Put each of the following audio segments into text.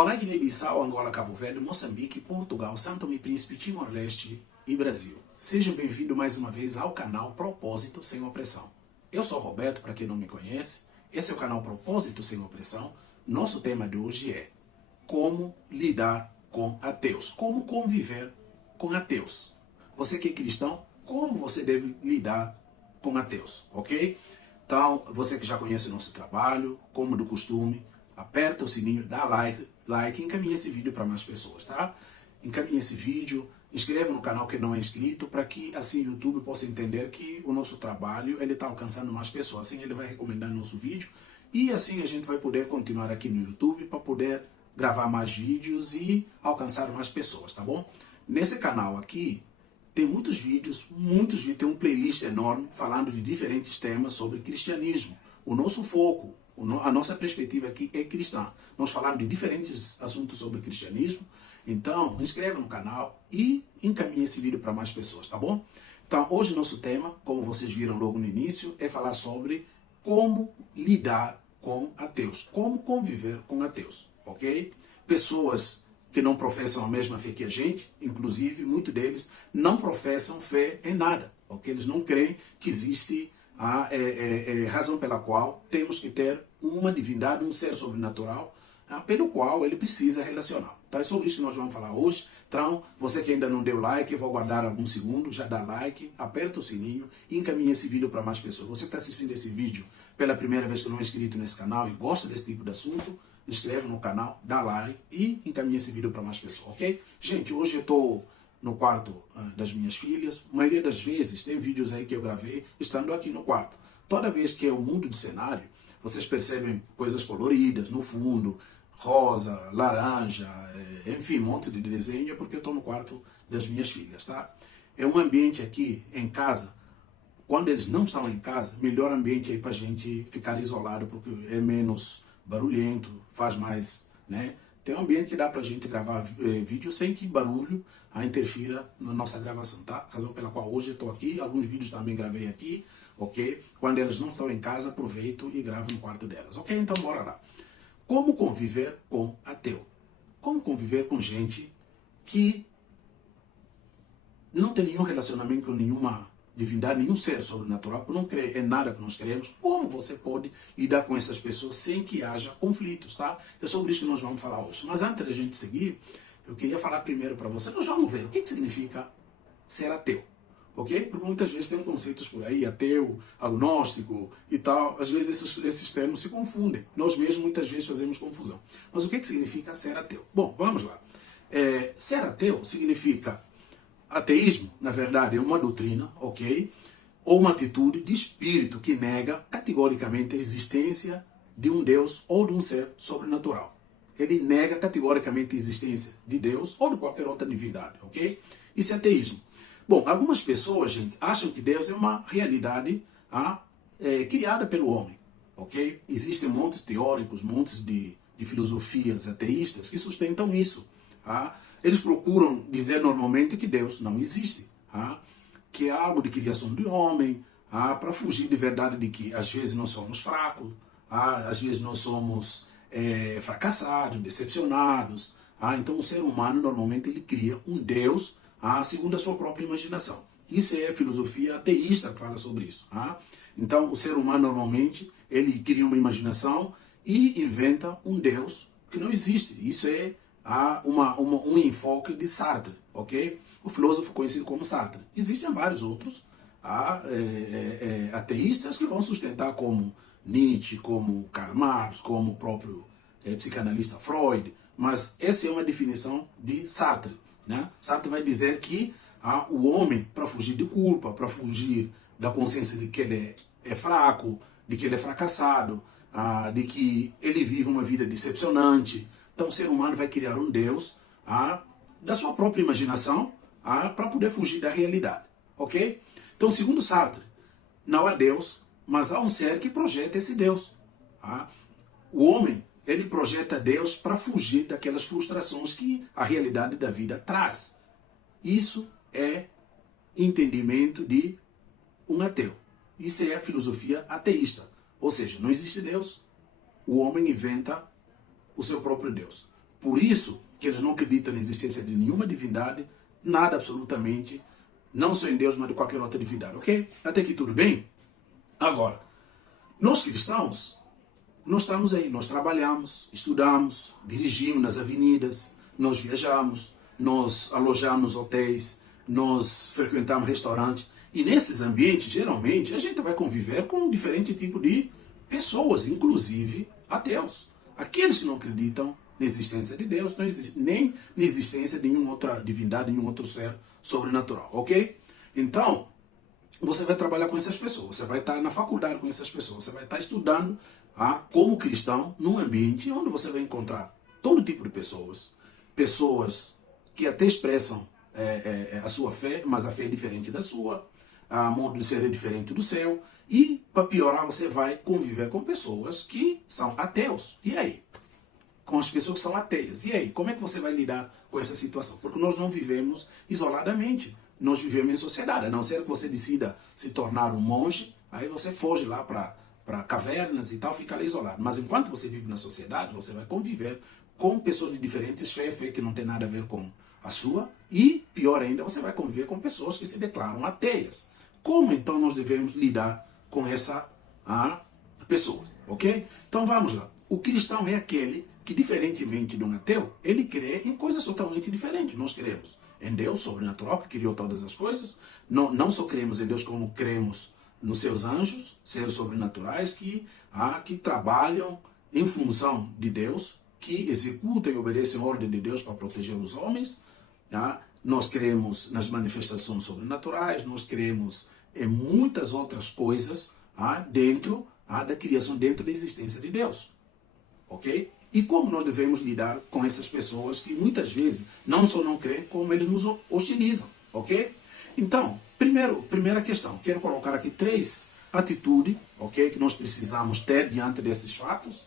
Olá, Guiné-Bissau, Angola, Cabo Verde, Moçambique, Portugal, São Tomé e Príncipe, Timor-Leste e Brasil. Sejam bem-vindos mais uma vez ao canal Propósito Sem Opressão. Eu sou Roberto, para quem não me conhece. Esse é o canal Propósito Sem Opressão. Nosso tema de hoje é como lidar com ateus, como conviver com ateus. Você que é cristão, como você deve lidar com ateus, ok? Então, você que já conhece o nosso trabalho, como do costume, aperta o sininho, dá like e encaminha esse vídeo para mais pessoas, tá? Encaminha esse vídeo, inscreva no canal que não é inscrito, para que assim o YouTube possa entender que o nosso trabalho ele está alcançando mais pessoas. Assim ele vai recomendar nosso vídeo e assim a gente vai poder continuar aqui no YouTube para poder gravar mais vídeos e alcançar mais pessoas, tá bom? Nesse canal aqui tem muitos vídeos, tem um playlist enorme falando de diferentes temas sobre cristianismo. O nosso foco, a nossa perspectiva aqui é cristã. Nós falamos de diferentes assuntos sobre cristianismo. Então, inscreva no canal e encaminhe esse vídeo para mais pessoas, tá bom? Então, hoje nosso tema, como vocês viram logo no início, é falar sobre como lidar com ateus, como conviver com ateus, ok? Pessoas que não professam a mesma fé que a gente, inclusive muitos deles não professam fé em nada, ok? Eles não creem que existe a razão pela qual temos que ter uma divindade, um ser sobrenatural, pelo qual ele precisa relacionar. Então é sobre isso que nós vamos falar hoje. Então, você que ainda não deu like, eu vou aguardar alguns segundos, já dá like, aperta o sininho e encaminha esse vídeo para mais pessoas. Você que está assistindo esse vídeo pela primeira vez que não é inscrito nesse canal e gosta desse tipo de assunto, inscreve no canal, dá like e encaminha esse vídeo para mais pessoas, ok? Gente, hoje eu estou no quarto das minhas filhas. A maioria das vezes tem vídeos aí que eu gravei estando aqui no quarto. Toda vez que eu mudo de cenário, vocês percebem coisas coloridas no fundo, rosa, laranja, enfim, um monte de desenho, porque eu estou no quarto das minhas filhas, tá? É um ambiente aqui em casa, quando eles não estão em casa, melhor ambiente aí para a gente ficar isolado, porque é menos barulhento, faz mais, né? Tem um ambiente que dá para a gente gravar vídeo sem que barulho interfira na nossa gravação, tá? Razão pela qual hoje eu estou aqui, alguns vídeos também gravei aqui, ok? Quando elas não estão em casa, aproveito e gravo no quarto delas, ok? Então bora lá. Como conviver com ateu? Como conviver com gente que não tem nenhum relacionamento com nenhuma divindade, nenhum ser sobrenatural, que não crê em nada que nós queremos? Como você pode lidar com essas pessoas sem que haja conflitos, tá? É sobre isso que nós vamos falar hoje. Mas antes da gente seguir, eu queria falar primeiro para você, nós vamos ver o que significa ser ateu, ok? Porque muitas vezes tem conceitos por aí, ateu, agnóstico e tal, às vezes esses termos se confundem. Nós mesmos muitas vezes fazemos confusão. Mas o que significa ser ateu? Bom, vamos lá. Ser ateu significa ateísmo, na verdade, é uma doutrina, ok? Ou uma atitude de espírito que nega categoricamente a existência de um Deus ou de um ser sobrenatural. Ele nega categoricamente a existência de Deus ou de qualquer outra divindade, ok? Isso é ateísmo. Bom, algumas pessoas, gente, acham que Deus é uma realidade criada pelo homem, ok? Existem montes teóricos, montes de filosofias ateístas que sustentam isso, tá? Eles procuram dizer normalmente que Deus não existe, que é algo de criação do homem, para fugir de verdade de que às vezes nós somos fracos, às vezes nós somos fracassados, decepcionados. Então o ser humano normalmente ele cria um Deus segundo a sua própria imaginação. Isso é a filosofia ateísta que fala sobre isso. Então o ser humano normalmente ele cria uma imaginação e inventa um Deus que não existe. Isso é um enfoque de Sartre, ok? O filósofo conhecido como Sartre. Existem vários outros ateístas que vão sustentar, como Nietzsche, como Karl Marx, como o próprio psicanalista Freud, mas essa é uma definição de Sartre, né? Sartre vai dizer que o homem, para fugir de culpa, para fugir da consciência de que ele é fraco, de que ele é fracassado, de que ele vive uma vida decepcionante. Então o ser humano vai criar um Deus da sua própria imaginação para poder fugir da realidade, ok? Então, segundo Sartre, não há Deus, mas há um ser que projeta esse Deus. O homem, ele projeta Deus para fugir daquelas frustrações que a realidade da vida traz. Isso é entendimento de um ateu. Isso é a filosofia ateísta. Ou seja, não existe Deus. O homem inventa o seu próprio Deus. Por isso que eles não acreditam na existência de nenhuma divindade, nada absolutamente, não só em Deus, mas de qualquer outra divindade, ok? Até aqui tudo bem? Agora, nós cristãos, nós estamos aí, nós trabalhamos, estudamos, dirigimos nas avenidas, nós viajamos, nós alojamos hotéis, nós frequentamos restaurantes. E nesses ambientes, geralmente, a gente vai conviver com um diferente tipo de pessoas, inclusive ateus. Aqueles que não acreditam na existência de Deus, nem na existência de nenhuma outra divindade, nenhum outro ser sobrenatural, ok? Então, você vai trabalhar com essas pessoas, você vai estar na faculdade com essas pessoas, você vai estar estudando como cristão num ambiente onde você vai encontrar todo tipo de pessoas, pessoas que até expressam a sua fé, mas a fé é diferente da sua, a modo de ser é diferente do seu, e para piorar você vai conviver com pessoas que são ateus. E aí? Com as pessoas que são ateias. E aí? Como é que você vai lidar com essa situação? Porque nós não vivemos isoladamente. Nós vivemos em sociedade. A não ser que você decida se tornar um monge, aí você foge lá para cavernas e tal, fica lá isolado. Mas enquanto você vive na sociedade, você vai conviver com pessoas de diferentes fé que não tem nada a ver com a sua. E, pior ainda, você vai conviver com pessoas que se declaram ateias. Como então nós devemos lidar com essa pessoa? Ok? Então vamos lá. O cristão é aquele que, diferentemente de um ateu, ele crê em coisas totalmente diferentes. Nós cremos em Deus sobrenatural, que criou todas as coisas. Não só cremos em Deus, como cremos nos seus anjos, seres sobrenaturais, que trabalham em função de Deus, que executam e obedecem a ordem de Deus para proteger os homens. Nós cremos nas manifestações sobrenaturais, nós cremos em muitas outras coisas dentro da criação, dentro da existência de Deus. Ok? E como nós devemos lidar com essas pessoas que muitas vezes não só não creem, como eles nos hostilizam. Ok? Então, primeira questão, quero colocar aqui 3 atitudes, ok, que nós precisamos ter diante desses fatos.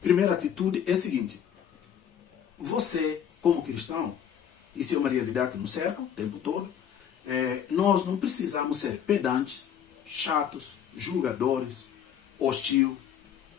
Primeira atitude é a seguinte: você, como cristão, e seu marido que nos cerca o tempo todo, nós não precisamos ser pedantes, chatos, julgadores, hostil,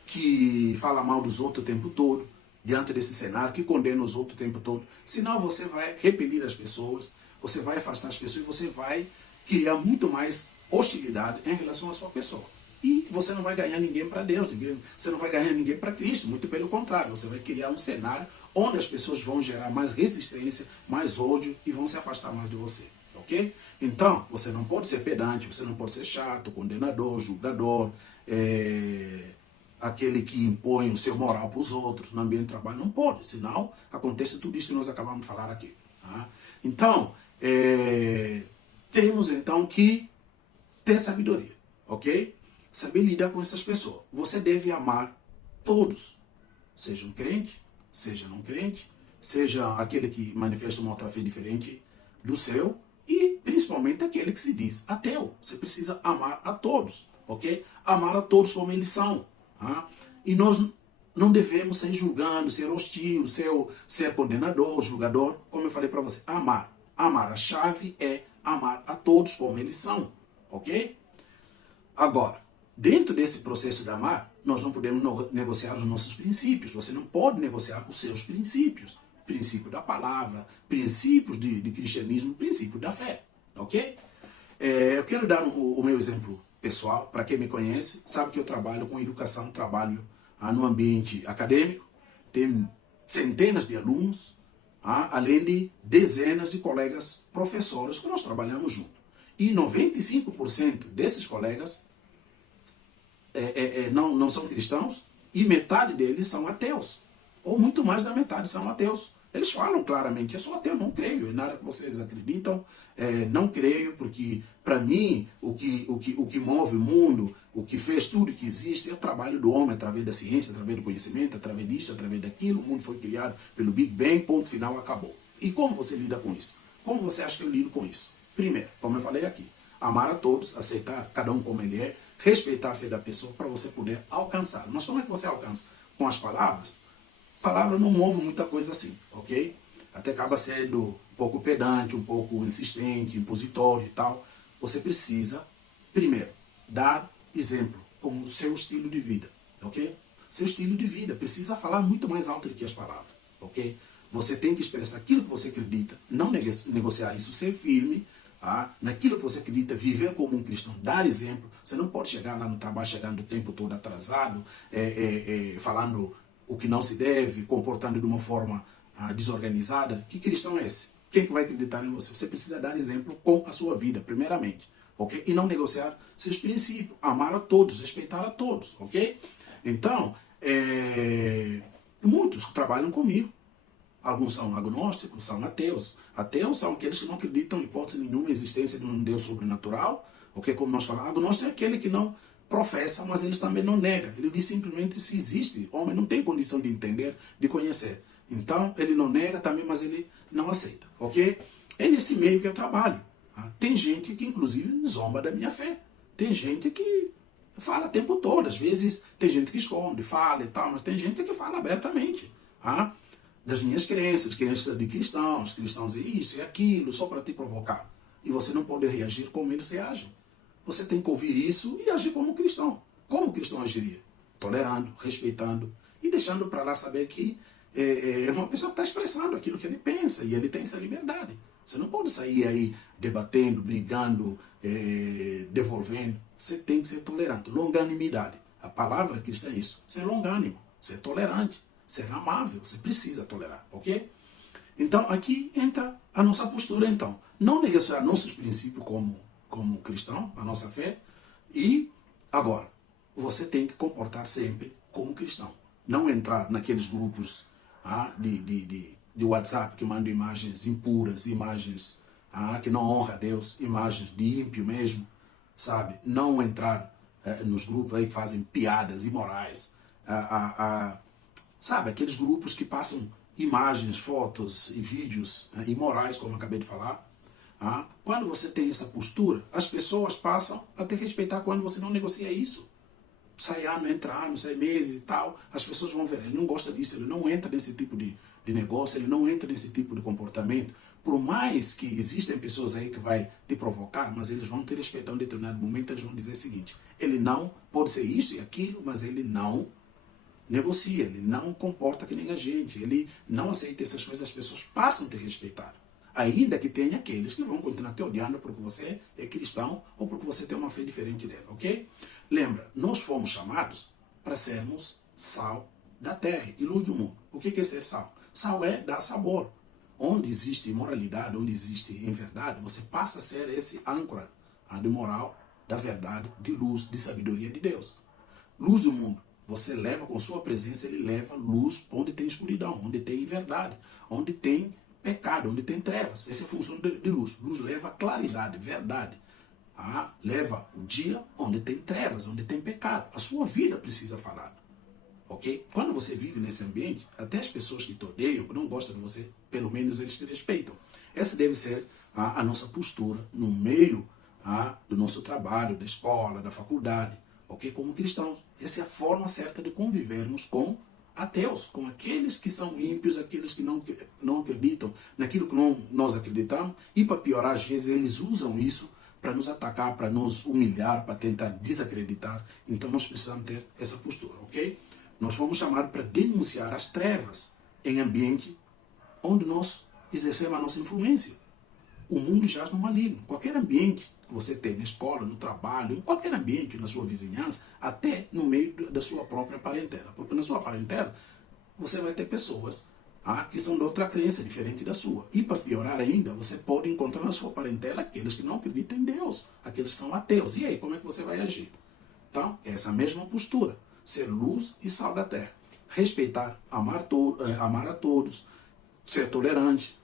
que fala mal dos outros o tempo todo, diante desse cenário, que condena os outros o tempo todo. Senão você vai repelir as pessoas, você vai afastar as pessoas e você vai criar muito mais hostilidade em relação à sua pessoa. E você não vai ganhar ninguém para Deus, você não vai ganhar ninguém para Cristo, muito pelo contrário, você vai criar um cenário onde as pessoas vão gerar mais resistência, mais ódio e vão se afastar mais de você, ok? Então, você não pode ser pedante, você não pode ser chato, condenador, julgador, aquele que impõe o seu moral para os outros no ambiente de trabalho, não pode, senão acontece tudo isso que nós acabamos de falar aqui. Tá? Então, temos então que ter sabedoria, ok? Saber lidar com essas pessoas. Você deve amar todos, seja um crente, seja não crente, seja aquele que manifesta uma outra fé diferente do seu, e principalmente aquele que se diz ateu. Você precisa amar a todos, ok? Amar a todos como eles são. Tá? E nós não devemos ser julgando, ser hostil, ser condenador, julgador, como eu falei para você. Amar. Amar. A chave é amar a todos como eles são, ok? Agora, dentro desse processo de amar, nós não podemos negociar os nossos princípios. Você não pode negociar os seus princípios. Princípio da palavra, princípios de cristianismo, princípio da fé. Ok? Eu quero dar o meu exemplo pessoal. Para quem me conhece, sabe que eu trabalho com educação, trabalho no ambiente acadêmico. Tenho centenas de alunos, além de dezenas de colegas professores que nós trabalhamos juntos. E 95% desses colegas não são cristãos e metade deles são ateus. Ou muito mais da metade são ateus. Eles falam claramente: eu sou ateu, não creio em nada que vocês acreditam, não creio, porque para mim o que move o mundo, o que fez tudo que existe é o trabalho do homem através da ciência, através do conhecimento, através disso, através daquilo. O mundo foi criado pelo Big Bang, ponto final, acabou. E como você lida com isso? Como você acha que eu lido com isso? Primeiro, como eu falei aqui, amar a todos, aceitar cada um como ele é, respeitar a fé da pessoa para você poder alcançar. Mas como é que você alcança? Com as palavras? A palavra não move muita coisa assim, ok? Até acaba sendo um pouco pedante, um pouco insistente, impositório e tal. Você precisa, primeiro, dar exemplo com o seu estilo de vida, ok? Seu estilo de vida precisa falar muito mais alto do que as palavras, ok? Você tem que expressar aquilo que você acredita, não negociar isso, ser firme, naquilo que você acredita, viver como um cristão, dar exemplo. Você não pode chegar lá no trabalho, chegando o tempo todo atrasado, falando o que não se deve, comportando de uma forma desorganizada. Que cristão é esse? Quem que vai acreditar em você? Você precisa dar exemplo com a sua vida, primeiramente, ok? E não negociar seus princípios, amar a todos, respeitar a todos, ok? Então, muitos que trabalham comigo, alguns são agnósticos, são ateus. Ateus são aqueles que não acreditam em hipótese nenhuma existência de um Deus sobrenatural. Ok? Como nós falamos, agnóstico é aquele que não professa, mas ele também não nega. Ele diz simplesmente se existe. O homem não tem condição de entender, de conhecer. Então, ele não nega também, mas ele não aceita. Ok? É nesse meio que eu trabalho. Tem gente que, inclusive, zomba da minha fé. Tem gente que fala o tempo todo. Às vezes, tem gente que esconde, fala e tal, mas tem gente que fala abertamente. Das minhas crenças de cristãos é isso, é aquilo, só para te provocar. E você não pode reagir como eles reagem. Você tem que ouvir isso e agir como um cristão. Como um cristão agiria? Tolerando, respeitando e deixando para lá saber que é uma pessoa que está expressando aquilo que ele pensa e ele tem essa liberdade. Você não pode sair aí debatendo, brigando, devolvendo. Você tem que ser tolerante. Longanimidade. A palavra cristã é isso. Ser longânimo, ser tolerante. Ser amável, você precisa tolerar, ok? Então, aqui entra a nossa postura, então. Não negociar nossos princípios como cristão, a nossa fé. E, agora, você tem que comportar sempre como cristão. Não entrar naqueles grupos de WhatsApp que mandam imagens impuras, imagens que não honram a Deus, imagens de ímpio mesmo, sabe? Não entrar nos grupos aí que fazem piadas imorais, sabe, aqueles grupos que passam imagens, fotos e vídeos imorais, como eu acabei de falar. Quando você tem essa postura, as pessoas passam a te respeitar quando você não negocia isso. Sai ano, entra ano, sai meses e tal, as pessoas vão ver, ele não gosta disso, ele não entra nesse tipo de negócio, ele não entra nesse tipo de comportamento. Por mais que existem pessoas aí que vai te provocar, mas eles vão te respeitar em um determinado momento, eles vão dizer o seguinte, ele não pode ser isso e aquilo, mas ele não negocia, ele não comporta que nem a gente, ele não aceita essas coisas, as pessoas passam a te respeitar. Ainda que tenha aqueles que vão continuar te odiando porque você é cristão ou porque você tem uma fé diferente dela, ok? Lembra, nós fomos chamados para sermos sal da terra e luz do mundo. O que é ser sal? Sal é dar sabor. Onde existe imoralidade, onde existe inverdade, você passa a ser esse âncora de moral, da verdade, de luz, de sabedoria de Deus. Luz do mundo. Você leva com sua presença, ele leva luz onde tem escuridão, onde tem inverdade, onde tem pecado, onde tem trevas. Essa é a função de luz. Luz leva claridade, verdade. Leva o dia onde tem trevas, onde tem pecado. A sua vida precisa falar. Ok? Quando você vive nesse ambiente, até as pessoas que te odeiam, que não gostam de você, pelo menos eles te respeitam. Essa deve ser a nossa postura no meio do nosso trabalho, da escola, da faculdade. Ok? Como cristãos. Essa é a forma certa de convivermos com ateus, com aqueles que são ímpios, aqueles que não acreditam naquilo que nós acreditamos, e para piorar, às vezes eles usam isso para nos atacar, para nos humilhar, para tentar desacreditar. Então nós precisamos ter essa postura, ok? Nós fomos chamados para denunciar as trevas em ambiente onde nós exercemos a nossa influência. O mundo jaz no maligno. Qualquer ambiente que você tem, na escola, no trabalho, em qualquer ambiente, na sua vizinhança, até no meio da sua própria parentela. Porque na sua parentela, você vai ter pessoas que são de outra crença, diferente da sua. E para piorar ainda, você pode encontrar na sua parentela aqueles que não acreditam em Deus, aqueles que são ateus. E aí, como é que você vai agir? Então, essa mesma postura. Ser luz e sal da terra. Respeitar, amar a todos, ser tolerante,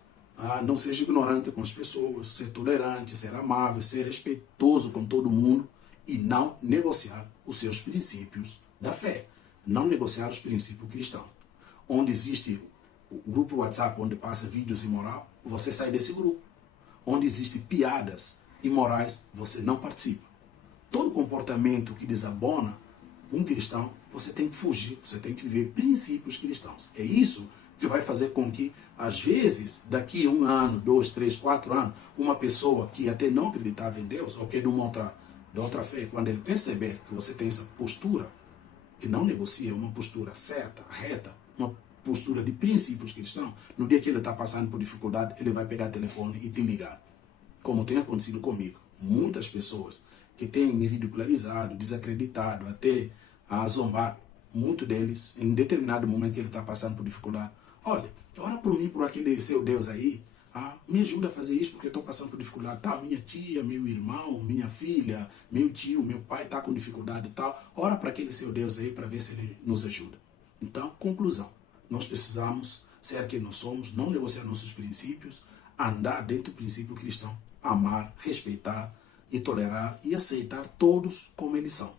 não seja ignorante com as pessoas, ser tolerante, ser amável, ser respeitoso com todo mundo e não negociar os seus princípios da fé. Não negociar os princípios cristãos. Onde existe o grupo WhatsApp onde passa vídeos imorais, você sai desse grupo. Onde existem piadas imorais, você não participa. Todo comportamento que desabona um cristão, você tem que fugir, você tem que viver princípios cristãos. É isso que vai fazer com que, às vezes, daqui a 1 ano, 2, 3, 4 anos, uma pessoa que até não acreditava em Deus, ou que é de outra fé, quando ele perceber que você tem essa postura, que não negocia, uma postura certa, reta, uma postura de princípios cristãos, no dia que ele está passando por dificuldade, ele vai pegar o telefone e te ligar. Como tem acontecido comigo. Muitas pessoas que têm me ridicularizado, desacreditado, até a zombar, muitos deles, em determinado momento que ele está passando por dificuldade, olha, ora por mim, por aquele seu Deus aí, me ajuda a fazer isso porque eu estou passando por dificuldade. Tá, minha tia, meu irmão, minha filha, meu tio, meu pai está com dificuldade e tal. Ora para aquele seu Deus aí para ver se ele nos ajuda. Então, conclusão. Nós precisamos ser quem nós somos, não negociar nossos princípios, andar dentro do princípio cristão, amar, respeitar e tolerar e aceitar todos como eles são.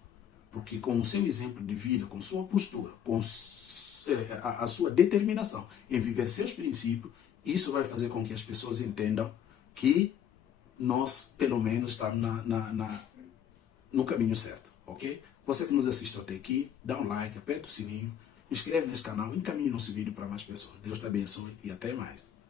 Porque com o seu exemplo de vida, com sua postura, com a sua determinação em viver seus princípios, isso vai fazer com que as pessoas entendam que nós, pelo menos, estamos no caminho certo, ok? Você que nos assistiu até aqui, dá um like, aperta o sininho, inscreve nesse canal, encaminhe nosso vídeo para mais pessoas. Deus te abençoe e até mais.